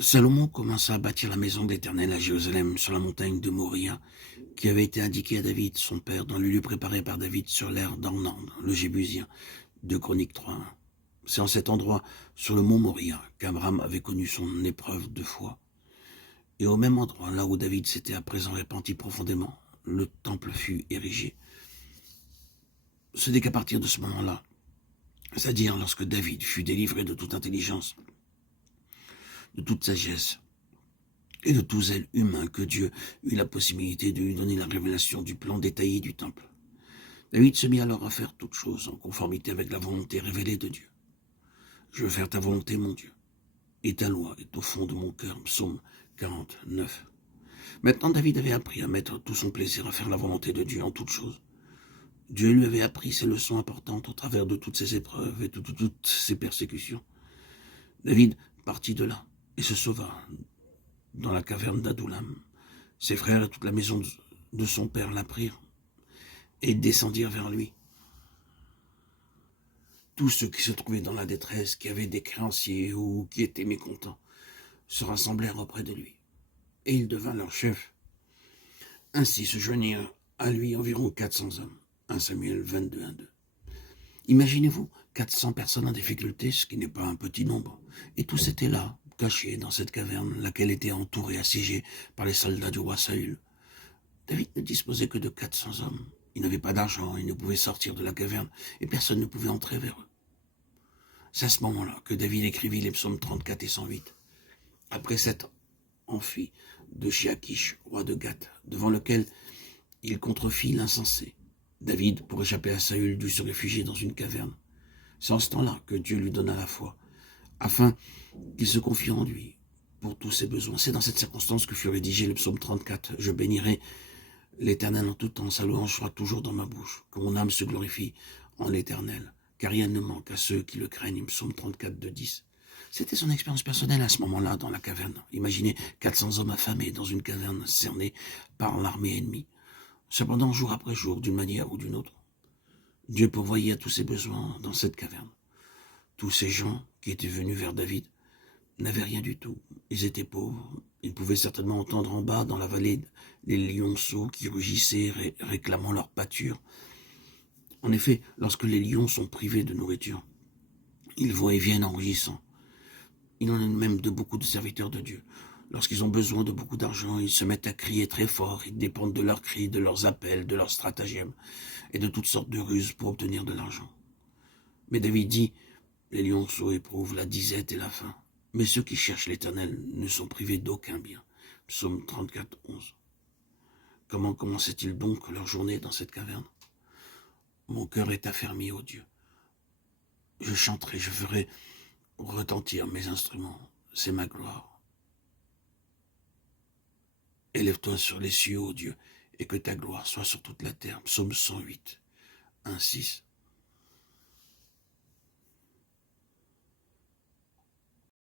Salomon commença à bâtir la maison de l'Éternel à Jérusalem, sur la montagne de Moria, qui avait été indiquée à David, son père, dans le lieu préparé par David sur l'aire d'Ornan, le Jébusien, de Chroniques 3:1. C'est en cet endroit, sur le mont Moria, qu'Abraham avait connu son épreuve de foi. Et au même endroit, là où David s'était à présent repenti profondément, le temple fut érigé. Ce n'est qu'à partir de ce moment-là, c'est-à-dire lorsque David fut délivré de toute intelligence, de toute sagesse et de tout zèle humain, que Dieu eut la possibilité de lui donner la révélation du plan détaillé du temple. David se mit alors à faire toutes choses en conformité avec la volonté révélée de Dieu. « Je veux faire ta volonté, mon Dieu, et ta loi est au fond de mon cœur » Psaume 49. Maintenant, David avait appris à mettre tout son plaisir à faire la volonté de Dieu en toutes choses. Dieu lui avait appris ces leçons importantes au travers de toutes ses épreuves et de toutes ses persécutions. David partit de là et se sauva dans la caverne d'Adoulam. Ses frères et toute la maison de son père l'apprirent et descendirent vers lui. Tous ceux qui se trouvaient dans la détresse, qui avaient des créanciers ou qui étaient mécontents, se rassemblèrent auprès de lui, et il devint leur chef. Ainsi se joignirent à lui environ 400 hommes. 1 Samuel 22, 1-2. Imaginez-vous 400 personnes en difficulté, ce qui n'est pas un petit nombre, et tous étaient là, cachés dans cette caverne, laquelle était entourée, assiégée par les soldats du roi Saül. David ne disposait que de 400 hommes. Il n'avait pas d'argent, il ne pouvait sortir de la caverne, et personne ne pouvait entrer vers eux. C'est à ce moment-là que David écrivit les psaumes 34 et 108. Après s'être enfui de chez Achish, roi de Gath, devant lequel il contrefit l'insensé, David, pour échapper à Saül, dut se réfugier dans une caverne. C'est en ce temps-là que Dieu lui donna la foi, afin qu'il se confie en lui pour tous ses besoins. C'est dans cette circonstance que fut rédigé le psaume 34. « Je bénirai l'Éternel en tout temps, sa louange sera toujours dans ma bouche. Que mon âme se glorifie en l'Éternel, car rien ne manque à ceux qui le craignent. » Psaume 34, 10. C'était son expérience personnelle à ce moment-là dans la caverne. Imaginez 400 hommes affamés dans une caverne cernée par l'armée ennemie. Cependant, jour après jour, d'une manière ou d'une autre, Dieu pourvoyait à tous ses besoins dans cette caverne. Tous ces gens qui étaient venus vers David n'avaient rien du tout. Ils étaient pauvres. Ils pouvaient certainement entendre en bas, dans la vallée, les lionceaux qui rugissaient, réclamant leur pâture. En effet, lorsque les lions sont privés de nourriture, ils vont et viennent en rugissant. Il en est même de beaucoup de serviteurs de Dieu. Lorsqu'ils ont besoin de beaucoup d'argent, ils se mettent à crier très fort. Ils dépendent de leurs cris, de leurs appels, de leurs stratagèmes et de toutes sortes de ruses pour obtenir de l'argent. Mais David dit, les lionceaux éprouvent la disette et la faim, mais ceux qui cherchent l'Éternel ne sont privés d'aucun bien. Psaume 34, 11. Comment commençait-il donc leur journée dans cette caverne? Mon cœur est affermi, ô Dieu. Je chanterai, je ferai retentir mes instruments, c'est ma gloire. Élève-toi sur les cieux, ô Dieu, et que ta gloire soit sur toute la terre. Psaume 108, 1, 6.